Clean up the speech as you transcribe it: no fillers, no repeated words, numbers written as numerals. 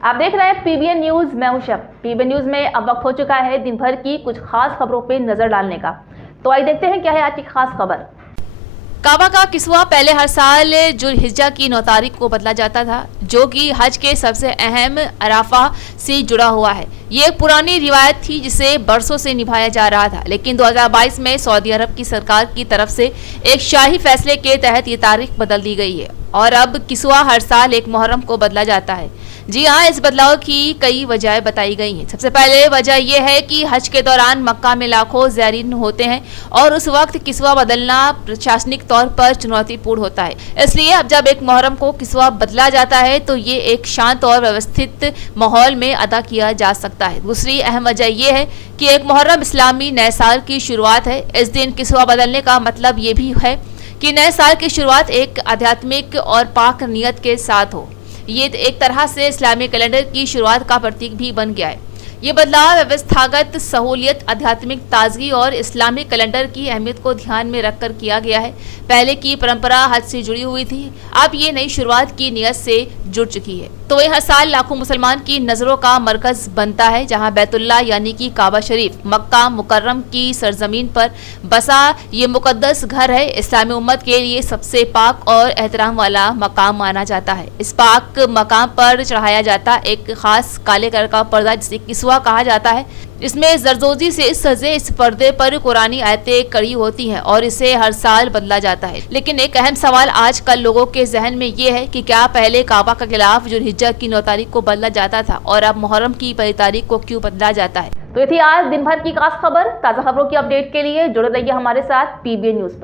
आप देख रहे हैं पीबीएन न्यूज। मैं हूं शब। पीबीएन न्यूज में अब वक्त हो चुका है दिन भर की कुछ खास खबरों पे नजर डालने का। तो आइए देखते हैं क्या है आज की खास खबर। काबा का किस्वा पहले हर साल जुल्हिज्जा की 9 तारीख को बदला जाता था, जो कि हज के सबसे अहम अराफा से जुड़ा हुआ है। ये एक पुरानी रिवायत थी जिसे बरसों से निभाया जा रहा था, लेकिन 2022 में सऊदी अरब की सरकार की तरफ से एक शाही फैसले के तहत ये तारीख बदल दी गई है और अब किस्वा हर साल 1 मुहर्रम को बदला जाता है। जी हाँ, इस बदलाव की कई वजह बताई गई हैं। सबसे पहले वजह यह है कि हज के दौरान मक्का में लाखों ज़ायरीन होते हैं और उस वक्त किस्वा बदलना प्रशासनिक तौर पर चुनौतीपूर्ण होता है। इसलिए अब जब 1 मुहर्रम को किस्वा बदला जाता है तो ये एक शांत और व्यवस्थित माहौल में अदा किया जा सकता है। दूसरी अहम वजह यह है कि 1 मुहर्रम इस्लामी नए साल की शुरुआत है। इस दिन किस्वा बदलने का मतलब ये भी है कि नए साल की शुरुआत एक आध्यात्मिक और पाक नियत के साथ हो। ये एक तरह से इस्लामी कैलेंडर की शुरुआत का प्रतीक भी बन गया है। ये बदलाव व्यवस्थागत सहूलियत, आध्यात्मिक ताजगी और इस्लामी कैलेंडर की अहमियत को ध्यान में रखकर किया गया है। पहले की परंपरा हज से जुड़ी हुई थी, अब ये नई शुरुआत की नियत से जुड़ चुकी है। तो ये हर साल लाखों मुसलमान की नजरों का मरकज बनता है, जहां बैतुल्लाह यानी कि काबा शरीफ मक्का मुकर्रम की सरजमीन पर बसा ये मुकद्दस घर है। इस्लामी उम्मत के लिए सबसे पाक और एहतराम वाला मकाम माना जाता है। इस पाक मकाम पर चढ़ाया जाता एक खास काले कलर का पर्दा जिसे किस्वा कहा जाता है। इसमें जरदोजी से सजे इस पर्दे पर कुरानी आयतें कड़ी होती हैं और इसे हर साल बदला जाता है। लेकिन एक अहम सवाल आजकल लोगों के जहन में ये है कि क्या पहले काबा का खिलाफ जुल्हिज्जा की 9 तारीख को बदला जाता था और अब मुहर्रम की 1 तारीख को क्यों बदला जाता है। तो ये थी आज दिन भर की खास खबर। ताज़ा खबरों की अपडेट के लिए जुड़े रहिए हमारे साथ पीबीएन न्यूज पर।